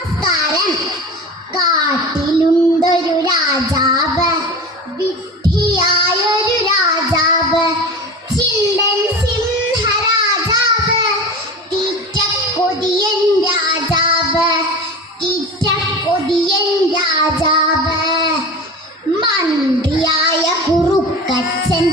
നമസ്കാരം. കാട്ടിലുണ്ടൊരു രാജാവ്, വിഡ്ഢിയായൊരു രാജാവ്, ചിണ്ടൻ സിംഹരാജാവ്, തീറ്റക്കൊതിയൻ രാജാവ്, തീറ്റക്കൊതിയൻ രാജാവ്. മന്ത്രിയായ കുറുക്കച്ചൻ